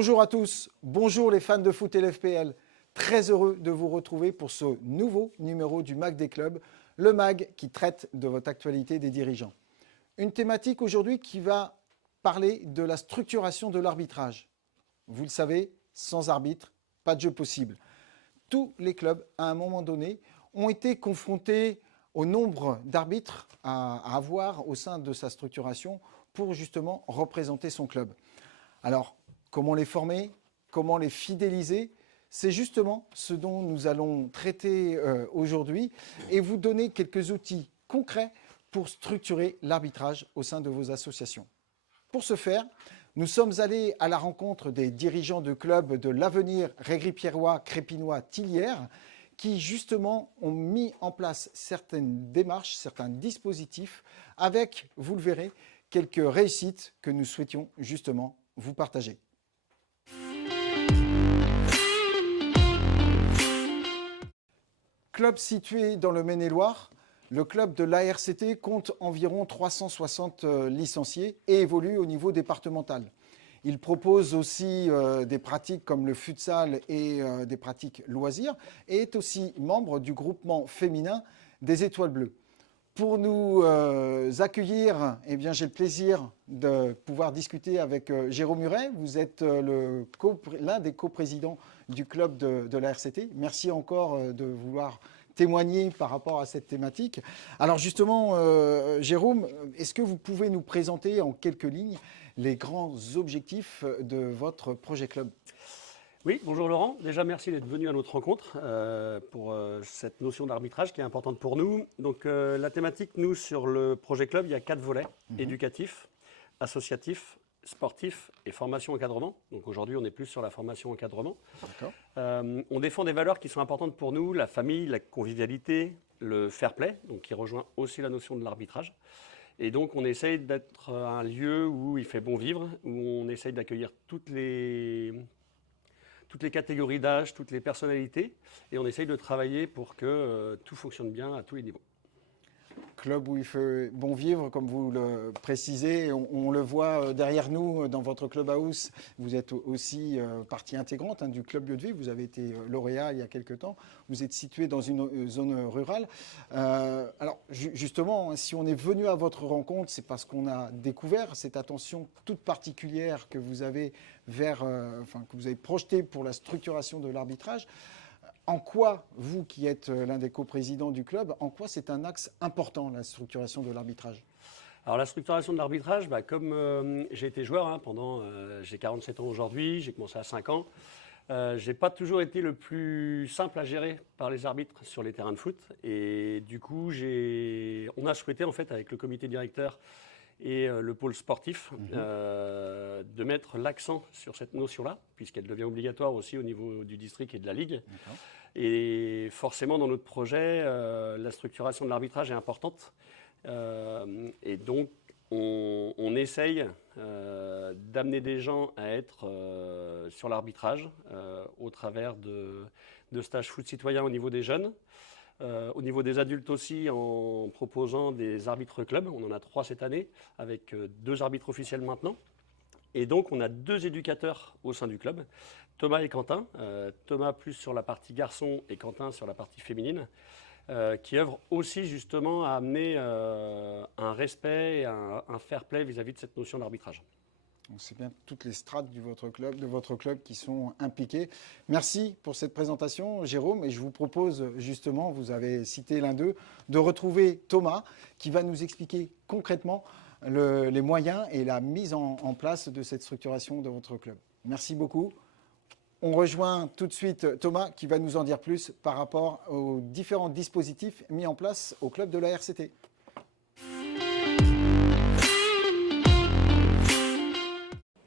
Bonjour à tous, bonjour les fans de foot et l'FPL. Très heureux de vous retrouver pour ce nouveau numéro du MAG des clubs, le MAG qui traite de votre actualité des dirigeants. Une thématique aujourd'hui qui va parler de la structuration de l'arbitrage. Vous le savez, sans arbitre, pas de jeu possible. Tous les clubs, à un moment donné, ont été confrontés au nombre d'arbitres à avoir au sein de sa structuration pour justement représenter son club. Alors, comment les former? Comment les fidéliser? C'est justement ce dont nous allons traiter aujourd'hui et vous donner quelques outils concrets pour structurer l'arbitrage au sein de vos associations. Pour ce faire, nous sommes allés à la rencontre des dirigeants de clubs de l'Avenir, Régry-Pierrois, Crépinois, Tillières, qui justement ont mis en place certaines démarches, certains dispositifs, avec, vous le verrez, quelques réussites que nous souhaitions justement vous partager. Club situé dans le Maine-et-Loire, le club de l'ARCT compte environ 360 licenciés et évolue au niveau départemental. Il propose aussi des pratiques comme le futsal et des pratiques loisirs et est aussi membre du groupement féminin des Étoiles Bleues. Pour nous accueillir, eh bien, j'ai le plaisir de pouvoir discuter avec Jérôme Muret. Vous êtes l'un des coprésidents du club de la RCT. Merci encore de vouloir témoigner par rapport à cette thématique. Alors justement, Jérôme, est-ce que vous pouvez nous présenter en quelques lignes les grands objectifs de votre projet club ? Oui, bonjour Laurent. Déjà, merci d'être venu à notre rencontre pour cette notion d'arbitrage qui est importante pour nous. Donc, la thématique, nous, sur le projet club, il y a 4 volets, éducatif, associatif, sportif et formation-encadrement. Donc, aujourd'hui, on est plus sur la formation-encadrement. On défend des valeurs qui sont importantes pour nous, la famille, la convivialité, le fair play, donc qui rejoint aussi la notion de l'arbitrage. Et donc, on essaye d'être un lieu où il fait bon vivre, où on essaye d'accueillir toutes les catégories d'âge, toutes les personnalités, et on essaye de travailler pour que tout fonctionne bien à tous les niveaux. Club où il fait bon vivre, comme vous le précisez, on le voit derrière nous dans votre clubhouse. Vous êtes aussi partie intégrante du club lieu de vie. Vous avez été lauréat il y a quelques temps. Vous êtes situé dans une zone rurale. Alors justement, si on est venu à votre rencontre, c'est parce qu'on a découvert cette attention toute particulière que vous avez que vous avez projetée pour la structuration de l'arbitrage. En quoi, vous qui êtes l'un des coprésidents du club, en quoi c'est un axe important, la structuration de l'arbitrage ? Alors la structuration de l'arbitrage, comme j'ai été joueur j'ai 47 ans aujourd'hui, j'ai commencé à 5 ans, j'ai pas toujours été le plus simple à gérer par les arbitres sur les terrains de foot. Et du coup, on a souhaité en fait avec le comité directeur et le pôle sportif de mettre l'accent sur cette notion-là, puisqu'elle devient obligatoire aussi au niveau du district et de la ligue. Et forcément, dans notre projet, la structuration de l'arbitrage est importante. Et donc, on essaye d'amener des gens à être sur l'arbitrage au travers de stages foot citoyen au niveau des jeunes. Au niveau des adultes aussi, en proposant des arbitres clubs. On en a 3 cette année, avec 2 arbitres officiels maintenant. Et donc, on a 2 éducateurs au sein du club, Thomas et Quentin. Thomas plus sur la partie garçon et Quentin sur la partie féminine, qui œuvrent aussi justement à amener un respect et un fair play vis-à-vis de cette notion d'arbitrage. C'est bien toutes les strates de votre club qui sont impliquées. Merci pour cette présentation, Jérôme. Et je vous propose justement, vous avez cité l'un d'eux, de retrouver Thomas qui va nous expliquer concrètement les moyens et la mise en place de cette structuration de votre club. Merci beaucoup. On rejoint tout de suite Thomas qui va nous en dire plus par rapport aux différents dispositifs mis en place au club de la RCT.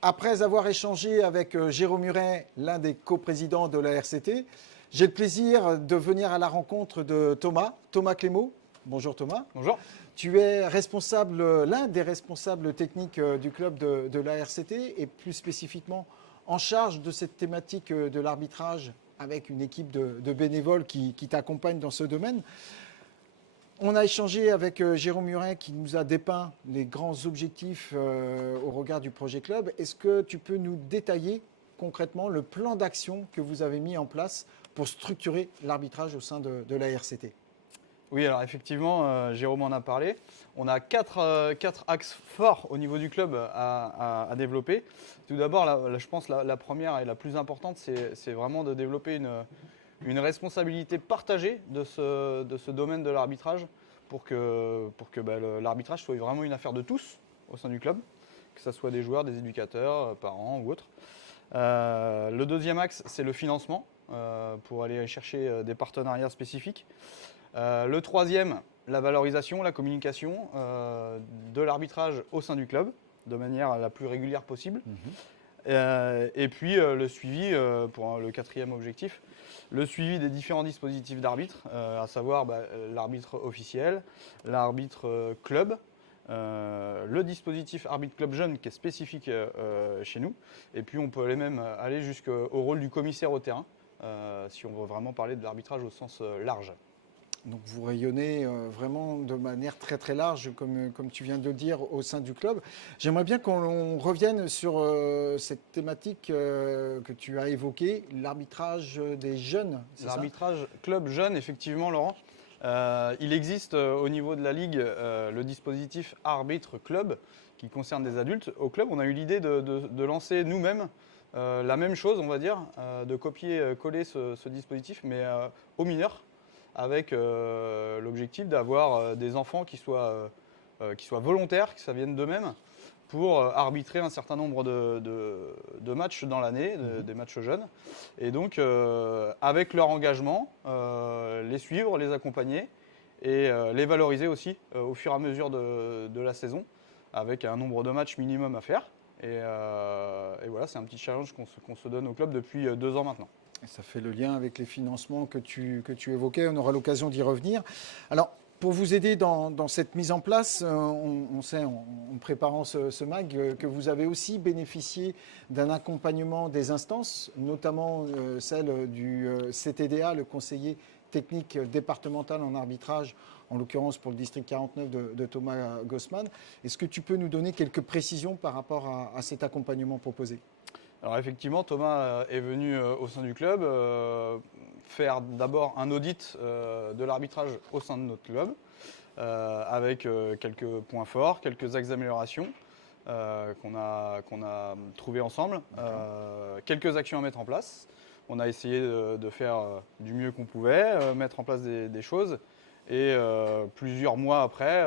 Après avoir échangé avec Jérôme Muret, l'un des coprésidents de la RCT, j'ai le plaisir de venir à la rencontre de Thomas Clémaud. Bonjour Thomas. Bonjour. Tu es l'un des responsables techniques du club de la RCT et plus spécifiquement en charge de cette thématique de l'arbitrage avec une équipe de bénévoles qui t'accompagnent dans ce domaine. On a échangé avec Jérôme Muret qui nous a dépeint les grands objectifs au regard du projet club. Est-ce que tu peux nous détailler concrètement le plan d'action que vous avez mis en place pour structurer l'arbitrage au sein de la RCT. Oui, alors effectivement, Jérôme en a parlé. On a quatre axes forts au niveau du club à développer. Tout d'abord, je pense la première et la plus importante, c'est vraiment de développer une responsabilité partagée de ce domaine de l'arbitrage pour que l'arbitrage soit vraiment une affaire de tous au sein du club, que ce soit des joueurs, des éducateurs, parents ou autres. Le deuxième axe, c'est le financement pour aller chercher des partenariats spécifiques. Le troisième, la valorisation, la communication de l'arbitrage au sein du club de manière la plus régulière possible. Et puis le suivi, pour le quatrième objectif, le suivi des différents dispositifs d'arbitre, à savoir l'arbitre officiel, l'arbitre club, le dispositif arbitre club jeune qui est spécifique chez nous. Et puis on peut même aller jusqu'au rôle du commissaire au terrain, si on veut vraiment parler de l'arbitrage au sens large. Donc vous rayonnez vraiment de manière très très large, comme tu viens de le dire, au sein du club. J'aimerais bien qu'on revienne sur cette thématique que tu as évoquée, l'arbitrage des jeunes. L'arbitrage club jeune, effectivement, Laurent. Il existe au niveau de la Ligue le dispositif arbitre club qui concerne des adultes. Au club, on a eu l'idée de lancer nous-mêmes la même chose, on va dire, de copier-coller ce dispositif, mais aux mineurs, avec l'objectif d'avoir des enfants qui soient volontaires, que ça vienne d'eux-mêmes, pour arbitrer un certain nombre de matchs dans l'année, des matchs jeunes. Et donc, avec leur engagement, les suivre, les accompagner et les valoriser aussi au fur et à mesure de la saison, avec un nombre de matchs minimum à faire. Et voilà, c'est un petit challenge qu'on se donne au club depuis 2 ans maintenant. Et ça fait le lien avec les financements que tu évoquais. On aura l'occasion d'y revenir. Alors, pour vous aider dans cette mise en place, on sait en préparant ce MAG que vous avez aussi bénéficié d'un accompagnement des instances, notamment celle du CTDA, le conseiller technique départemental en arbitrage, en l'occurrence pour le district 49 de Thomas Gossman. Est-ce que tu peux nous donner quelques précisions par rapport à cet accompagnement proposé ? Alors effectivement, Thomas est venu au sein du club faire d'abord un audit de l'arbitrage au sein de notre club, avec quelques points forts, quelques axes d'amélioration qu'on a trouvés ensemble, quelques actions à mettre en place. On a essayé de faire du mieux qu'on pouvait, mettre en place des choses, et plusieurs mois après,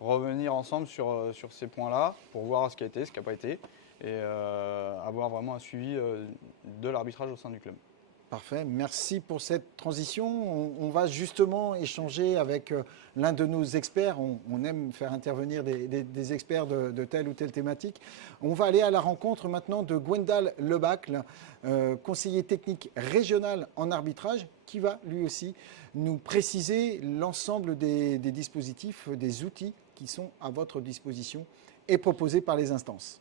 revenir ensemble sur ces points-là pour voir ce qui a été, ce qui n'a pas été, et avoir vraiment un suivi de l'arbitrage au sein du club. Parfait, merci pour cette transition. On va justement échanger avec l'un de nos experts. On aime faire intervenir des experts de telle ou telle thématique. On va aller à la rencontre maintenant de Gwendal Lebacle, conseiller technique régional en arbitrage, qui va lui aussi nous préciser l'ensemble des dispositifs, des outils qui sont à votre disposition et proposés par les instances.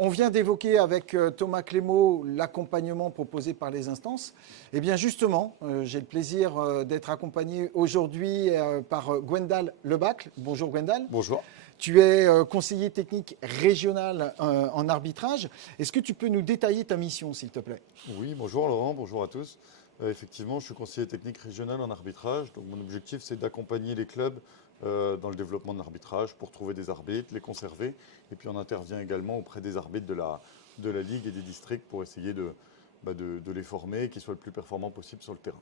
On vient d'évoquer avec Thomas Clémaud l'accompagnement proposé par les instances. Eh bien justement, j'ai le plaisir d'être accompagné aujourd'hui par Gwendal Lebacle. Bonjour Gwendal. Bonjour. Tu es conseiller technique régional en arbitrage. Est-ce que tu peux nous détailler ta mission, s'il te plaît ? Oui, bonjour Laurent, bonjour à tous. Effectivement, je suis conseiller technique régional en arbitrage. Donc mon objectif, c'est d'accompagner les clubs dans le développement de l'arbitrage pour trouver des arbitres, les conserver. Et puis on intervient également auprès des arbitres de la Ligue et des districts pour essayer de les former et qu'ils soient le plus performants possible sur le terrain.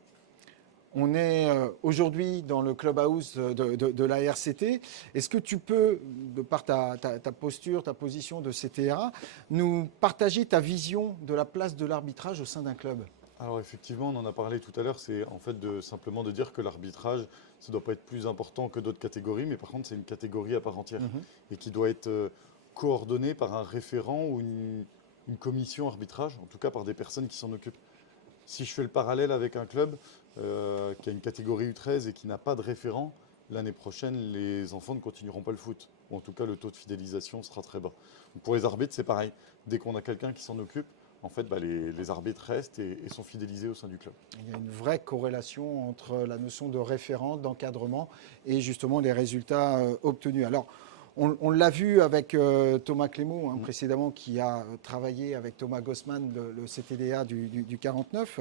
On est aujourd'hui dans le clubhouse de la RCT. Est-ce que tu peux, de par ta posture, ta position de CTRA, nous partager ta vision de la place de l'arbitrage au sein d'un club ? Alors effectivement, on en a parlé tout à l'heure, c'est en fait simplement de dire que l'arbitrage, ça ne doit pas être plus important que d'autres catégories, mais par contre c'est une catégorie à part entière et qui doit être coordonnée par un référent ou une commission arbitrage, en tout cas par des personnes qui s'en occupent. Si je fais le parallèle avec un club qui a une catégorie U13 et qui n'a pas de référent, l'année prochaine, les enfants ne continueront pas le foot. Ou en tout cas, le taux de fidélisation sera très bas. Donc pour les arbitres, c'est pareil. Dès qu'on a quelqu'un qui s'en occupe, en fait, les arbitres restent et sont fidélisés au sein du club. Il y a une vraie corrélation entre la notion de référent, d'encadrement et justement les résultats obtenus. Alors, On l'a vu avec Thomas Clément précédemment, qui a travaillé avec Thomas Gossman, le CTDA du 49.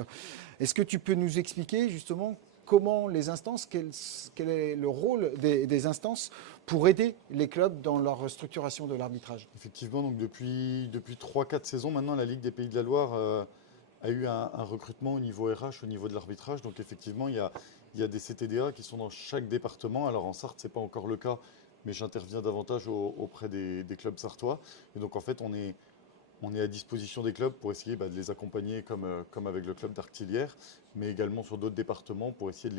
Est-ce que tu peux nous expliquer justement comment les instances, quel est le rôle des instances pour aider les clubs dans leur structuration de l'arbitrage? Effectivement, donc depuis 3-4 saisons maintenant, la Ligue des Pays de la Loire a eu un recrutement au niveau RH, au niveau de l'arbitrage. Donc effectivement, il y a des CTDA qui sont dans chaque département. Alors en Sarthe, ce n'est pas encore le cas, mais j'interviens davantage auprès des clubs sartois. Et donc en fait, on est à disposition des clubs pour essayer de les accompagner comme avec le club d'Arctilière, mais également sur d'autres départements pour essayer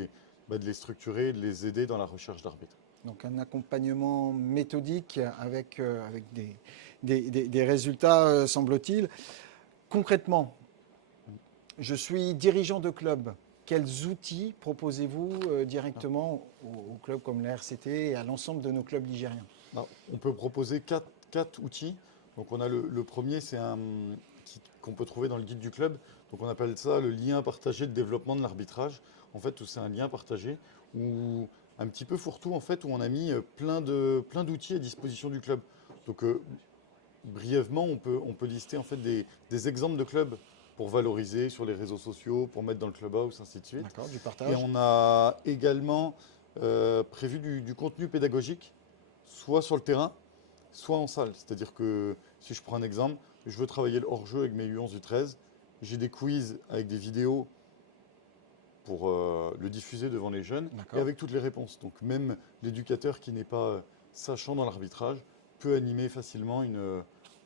de les structurer, de les aider dans la recherche d'arbitres. Donc un accompagnement méthodique avec des résultats, semble-t-il. Concrètement, je suis dirigeant de club. Quels outils proposez-vous directement aux clubs comme la RCT et à l'ensemble de nos clubs ligériens? On peut proposer quatre outils. Donc on a le premier, c'est qu'on peut trouver dans le guide du club. Donc on appelle ça le lien partagé de développement de l'arbitrage. En fait, c'est un lien partagé où un petit peu fourre-tout en fait, où on a mis plein d'outils à disposition du club. Donc brièvement, on peut lister en fait des exemples de clubs pour valoriser sur les réseaux sociaux, pour mettre dans le clubhouse, ainsi de suite. D'accord, du partage. Et on a également prévu du contenu pédagogique, soit sur le terrain, soit en salle. C'est-à-dire que, si je prends un exemple, je veux travailler le hors-jeu avec mes U11, U13, j'ai des quiz avec des vidéos pour le diffuser devant les jeunes, et avec toutes les réponses. Donc même l'éducateur qui n'est pas sachant dans l'arbitrage peut animer facilement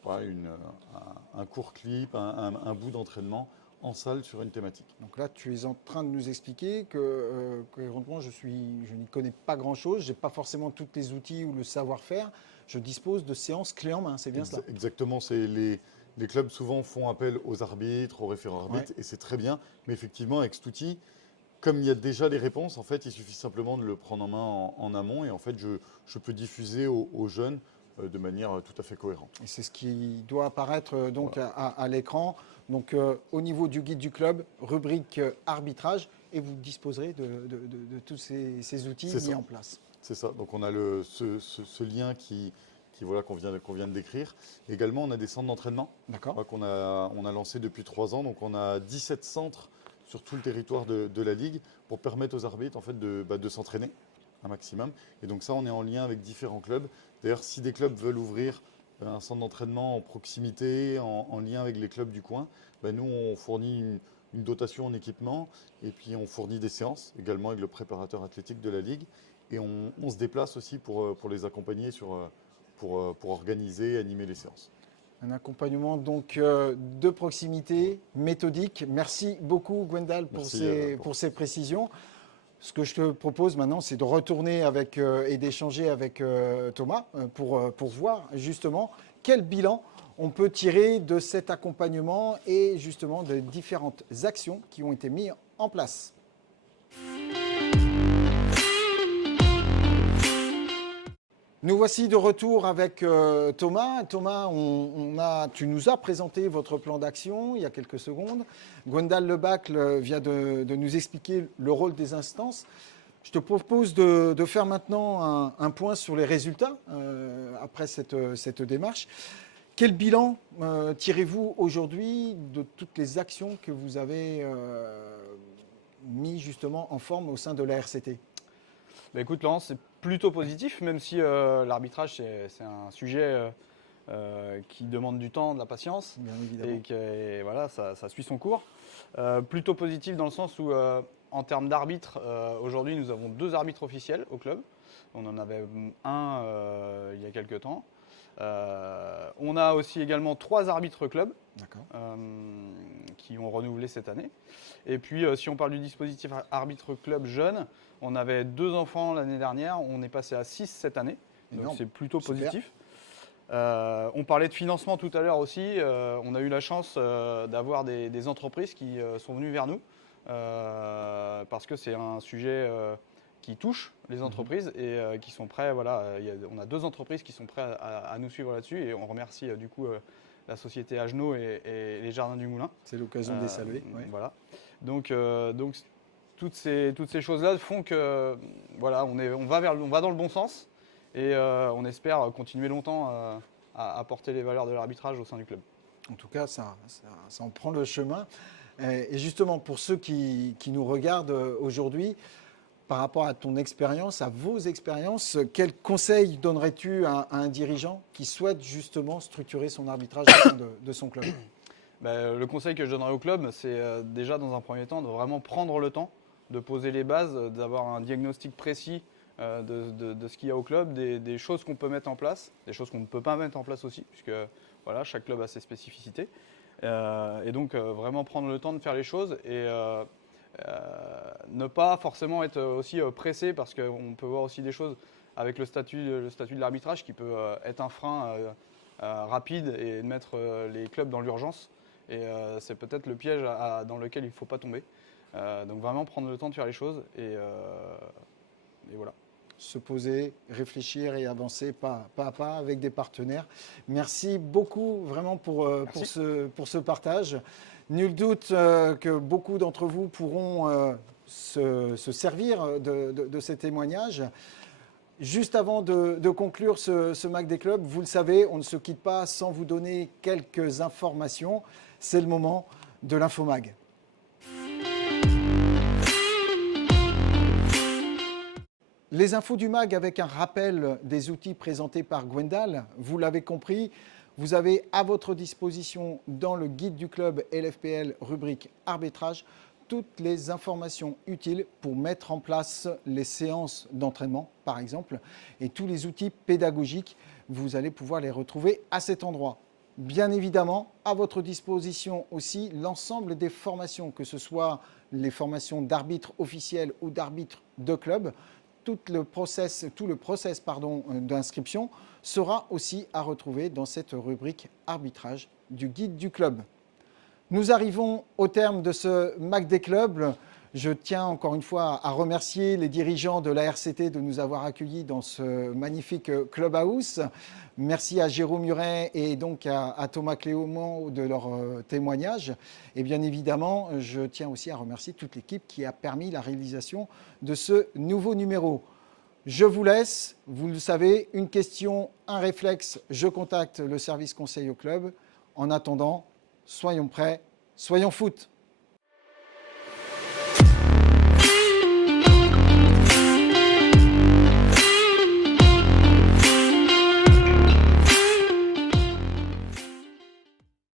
un court clip, un bout d'entraînement en salle sur une thématique. Donc là, tu es en train de nous expliquer que je n'y connais pas grand-chose, je n'ai pas forcément tous les outils ou le savoir-faire, je dispose de séances clés en main, c'est bien cela? Exactement, les clubs souvent font appel aux arbitres, aux référents arbitres, et c'est très bien, mais effectivement avec cet outil, comme il y a déjà les réponses, en fait, il suffit simplement de le prendre en main en amont, et en fait, je peux diffuser aux jeunes de manière tout à fait cohérente. Et c'est ce qui doit apparaître donc à l'écran. Donc au niveau du guide du club, rubrique arbitrage, et vous disposerez de tous ces outils mis en place. C'est ça. Donc on a ce lien qu'on vient de décrire. Également, on a des centres d'entraînement qu'on a lancé depuis 3 ans. Donc on a 17 centres sur tout le territoire de la Ligue pour permettre aux arbitres en fait, de s'entraîner un maximum. Et donc ça, on est en lien avec différents clubs. D'ailleurs, si des clubs veulent ouvrir un centre d'entraînement en proximité, en lien avec les clubs du coin, nous, on fournit une dotation en équipement et puis on fournit des séances également avec le préparateur athlétique de la Ligue. Et on se déplace aussi pour les accompagner pour organiser et animer les séances. Un accompagnement donc de proximité, méthodique. Merci beaucoup Gwendal pour ces précisions. Ce que je te propose maintenant, c'est de retourner et d'échanger avec Thomas pour voir justement quel bilan on peut tirer de cet accompagnement et justement des différentes actions qui ont été mises en place. Nous voici de retour avec Thomas. Thomas, tu nous as présenté votre plan d'action il y a quelques secondes. Gwendal Lebacle vient de nous expliquer le rôle des instances. Je te propose de faire maintenant un point sur les résultats après cette démarche. Quel bilan tirez-vous aujourd'hui de toutes les actions que vous avez mis justement en forme au sein de la RCT? Écoute Laurent, c'est plutôt positif, même si l'arbitrage c'est un sujet qui demande du temps, de la patience, bien évidemment. Et que voilà, ça suit son cours. Plutôt positif dans le sens où en termes d'arbitres, aujourd'hui nous avons 2 arbitres officiels au club. On en avait un il y a quelques temps. On a aussi également 3 arbitres club qui ont renouvelé cette année. Et puis si on parle du dispositif arbitre club jeune, on avait 2 enfants l'année dernière, on est passé à 6 cette année, donc c'est plutôt positif. On parlait de financement tout à l'heure aussi, on a eu la chance d'avoir des entreprises qui sont venues vers nous, parce que c'est un sujet qui touche les entreprises et qui sont prêts, voilà, on a 2 entreprises qui sont prêtes à nous suivre là-dessus et on remercie du coup la société Agenot et les Jardins du Moulin. C'est l'occasion de les saluer. Voilà. Donc toutes ces choses-là font que voilà, on va dans le bon sens et on espère continuer longtemps à porter les valeurs de l'arbitrage au sein du club. En tout cas, ça en prend le chemin. Et justement, pour ceux qui nous regardent aujourd'hui, par rapport à ton expérience, à vos expériences, quel conseil donnerais-tu à un dirigeant qui souhaite justement structurer son arbitrage au sein de son club? Le conseil que je donnerais au club, c'est déjà dans un premier temps de vraiment prendre le temps, de poser les bases, d'avoir un diagnostic précis de ce qu'il y a au club, des choses qu'on peut mettre en place, des choses qu'on ne peut pas mettre en place aussi, puisque voilà, chaque club a ses spécificités. Et donc vraiment prendre le temps de faire les choses et ne pas forcément être aussi pressé, parce qu'on peut voir aussi des choses avec le statut de l'arbitrage qui peut être un frein rapide et mettre les clubs dans l'urgence. Et c'est peut-être le piège dans lequel il ne faut pas tomber. Donc vraiment prendre le temps de faire les choses et voilà. Se poser, réfléchir et avancer pas à pas avec des partenaires. Merci beaucoup vraiment pour ce partage. Nul doute que beaucoup d'entre vous pourront se servir de ces témoignages. Juste avant de conclure ce Mag des clubs, vous le savez, on ne se quitte pas sans vous donner quelques informations. C'est le moment de l'Infomag. Les infos du MAG avec un rappel des outils présentés par Gwendal. Vous l'avez compris, vous avez à votre disposition dans le guide du club LFPL rubrique arbitrage toutes les informations utiles pour mettre en place les séances d'entraînement, par exemple, et tous les outils pédagogiques, vous allez pouvoir les retrouver à cet endroit. Bien évidemment, à votre disposition aussi l'ensemble des formations, que ce soit les formations d'arbitres officiels ou d'arbitres de club. Tout le process d'inscription sera aussi à retrouver dans cette rubrique arbitrage du guide du club. Nous arrivons au terme de ce Mag des clubs. Je tiens encore une fois à remercier les dirigeants de la RCT de nous avoir accueillis dans ce magnifique clubhouse. Merci à Jérôme Muret et donc à Thomas Clément de leur témoignage. Et bien évidemment, je tiens aussi à remercier toute l'équipe qui a permis la réalisation de ce nouveau numéro. Je vous laisse, vous le savez, une question, un réflexe, je contacte le service conseil au club. En attendant, soyons prêts, soyons foot.